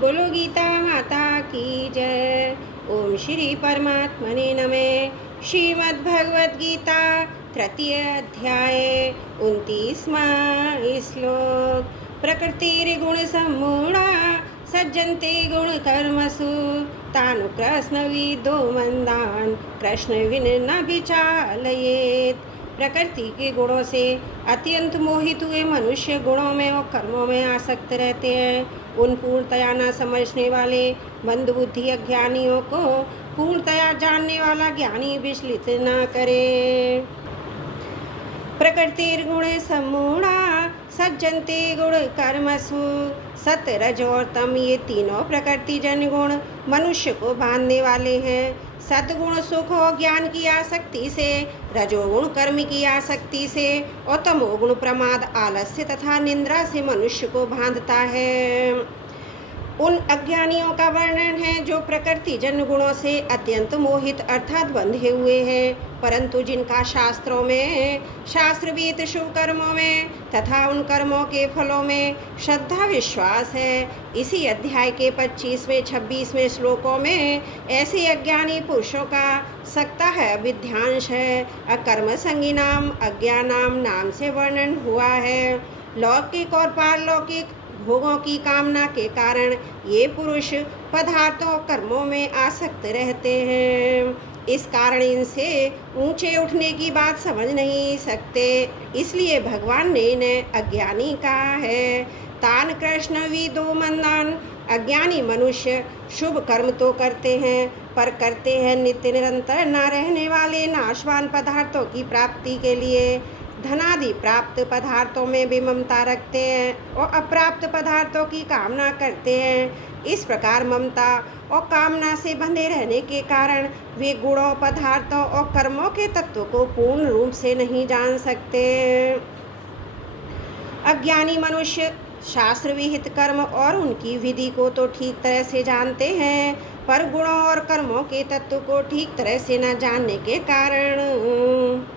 बोलो गीता माता की जय। ओम श्री परमात्मने नमः। श्रीमद् भगवद गीता तृतीय अध्याय 29वां श्लोक। प्रकृतिर्गुण सम्मूढ़ा सज्जन्ते गुण कर्मसु तानुकृष्ण विदो मंदान कृष्ण विन न विचालयेत। प्रकृति के गुणों से अत्यंत मोहित हुए मनुष्य गुणों में और कर्मों में आसक्त रहते हैं। उन पूर्णतया न समझने वाले मंदबुद्धि अज्ञानियों को पूर्णतया जानने वाला ज्ञानी विचलित न करे। प्रकृतिर्गुण सम्मूढ़ा सज्जन्ते गुण कर्मसु। सत रज और तम ये तीनों प्रकृति जन गुण मनुष्य को बांधने वाले हैं। सद्गुण सुख और ज्ञान की आसक्ति से, रजोगुण कर्म की आसक्ति से और तमोगुण प्रमाद आलस्य तथा निंद्रा से मनुष्य को बांधता है। उन अज्ञानियों का वर्णन है जो प्रकृति जन गुणों से अत्यंत मोहित अर्थात बंधे हुए हैं, परंतु जिनका शास्त्रों में शास्त्रविहित शुभ कर्मों में तथा उन कर्मों के फलों में श्रद्धा विश्वास है। इसी अध्याय के 25वें 26वें श्लोकों में ऐसे अज्ञानी पुरुषों का सकता है विध्यांश है अकर्म संगीनाम अज्ञानाम नाम से वर्णन हुआ है। लौकिक और पारलौकिक भोगों की कामना के कारण ये पुरुष पदार्थों कर्मों में आसक्त रहते हैं। इस कारण इनसे ऊंचे उठने की बात समझ नहीं सकते, इसलिए भगवान ने इन्हें अज्ञानी कहा है। तान कृष्ण विदो मंदान। अज्ञानी मनुष्य शुभ कर्म तो करते हैं पर करते हैं नित्य निरंतर न रहने वाले नाशवान पदार्थों की प्राप्ति के लिए। धनादि प्राप्त पदार्थों में भी ममता रखते हैं और अप्राप्त पदार्थों की कामना करते हैं। इस प्रकार ममता और कामना से बंधे रहने के कारण वे गुणों पदार्थों और कर्मों के तत्व को पूर्ण रूप से नहीं जान सकते। अज्ञानी मनुष्य शास्त्र विहित कर्म और उनकी विधि को तो ठीक तरह से जानते हैं, पर गुणों और कर्मों के तत्व को ठीक तरह से न जानने के कारण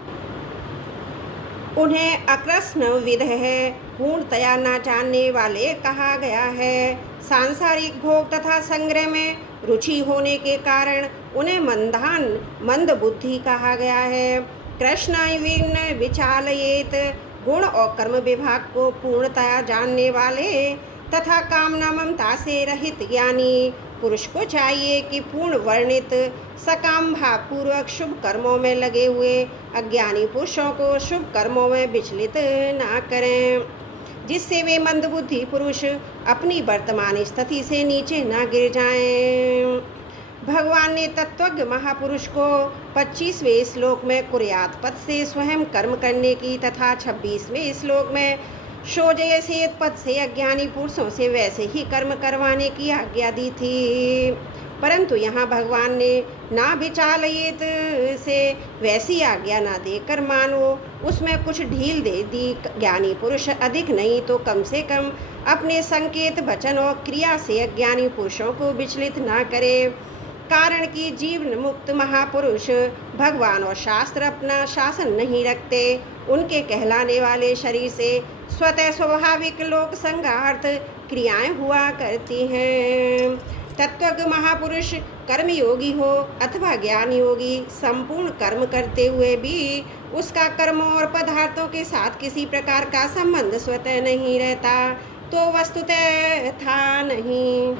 उन्हें अकृष्ण विद है, पूर्णतया न जानने वाले कहा गया है। सांसारिक भोग तथा संग्रह में रुचि होने के कारण उन्हें मंदान मंद बुद्धि कहा गया है। कृष्ण विन विचालयेत। गुण और कर्म विभाग को पूर्णतया जानने वाले तथा कामना ममता से रहित ज्ञानी पुरुष को चाहिए कि पूर्ण वर्णित सकाम भाव पूर्वक शुभ कर्मों में लगे हुए अज्ञानी पुरुषों को शुभ कर्मों में विचलित ना करें, जिससे वे मंदबुद्धि पुरुष अपनी वर्तमान स्थिति से नीचे ना गिर जाएं। भगवान ने तत्वज्ञ महापुरुष को 25वें श्लोक में कुर्यात पद से स्वयं कर्म करने की तथा 26वें श्लोक में शोजयसेत पद से अज्ञानी पुरुषों से वैसे ही कर्म करवाने की आज्ञा दी थी, परंतु यहाँ भगवान ने ना विचालयेत से वैसी आज्ञा ना देकर मानो उसमें कुछ ढील दे दी। ज्ञानी पुरुष अधिक नहीं तो कम से कम अपने संकेत वचन और क्रिया से अज्ञानी पुरुषों को विचलित ना करे। कारण कि जीवन मुक्त महापुरुष भगवान और शास्त्र अपना शासन नहीं रखते। उनके कहलाने वाले शरीर से स्वतः स्वाभाविक लोक संगार्थ क्रियाएं हुआ करती हैं। तत्वज्ञ महापुरुष कर्मयोगी हो अथवा ज्ञान योगी संपूर्ण कर्म करते हुए भी उसका कर्मों और पदार्थों के साथ किसी प्रकार का संबंध स्वतः नहीं रहता तो वस्तुतः था नहीं।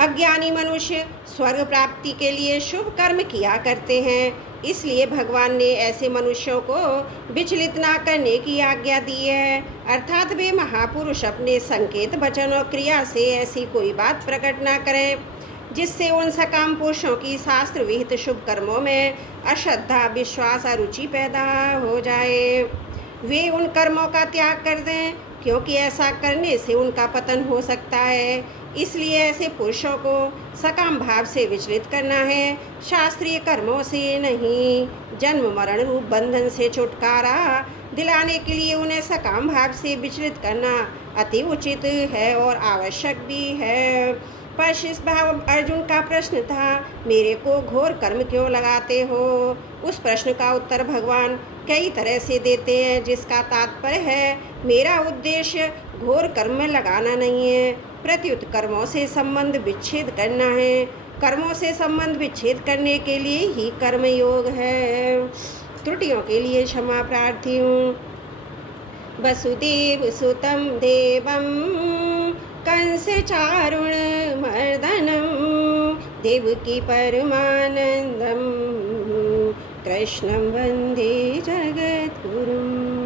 अज्ञानी मनुष्य स्वर्ग प्राप्ति के लिए शुभ कर्म किया करते हैं, इसलिए भगवान ने ऐसे मनुष्यों को विचलित ना करने की आज्ञा दी है। अर्थात वे महापुरुष अपने संकेत वचन और क्रिया से ऐसी कोई बात प्रकट ना करें जिससे उन सकाम पुरुषों की शास्त्र विहित शुभ कर्मों में अश्रद्धा विश्वास अरुचि पैदा हो जाए। वे उन कर्मों का त्याग कर दें, क्योंकि ऐसा करने से उनका पतन हो सकता है। इसलिए ऐसे पुरुषों को सकाम भाव से विचलित करना है, शास्त्रीय कर्मों से नहीं। जन्म मरण रूप बंधन से छुटकारा दिलाने के लिए उन्हें सकाम भाव से विचलित करना अति उचित है और आवश्यक भी है। पर शिष्य भाव अर्जुन का प्रश्न था, मेरे को घोर कर्म क्यों लगाते हो? उस प्रश्न का उत्तर भगवान कई तरह से देते हैं, जिसका तात्पर्य है मेरा उद्देश्य घोर कर्म में लगाना नहीं है, प्रत्युत कर्मों से संबंध विच्छेद करना है। कर्मों से संबंध विच्छेद करने के लिए ही कर्मयोग है। त्रुटियों के लिए क्षमा प्रार्थी हूँ। वसुदेव सुतं देवं कंस चारुण मर्दनम देवकी परमानंदम कृष्णं वंदे जगद्गुरुम्।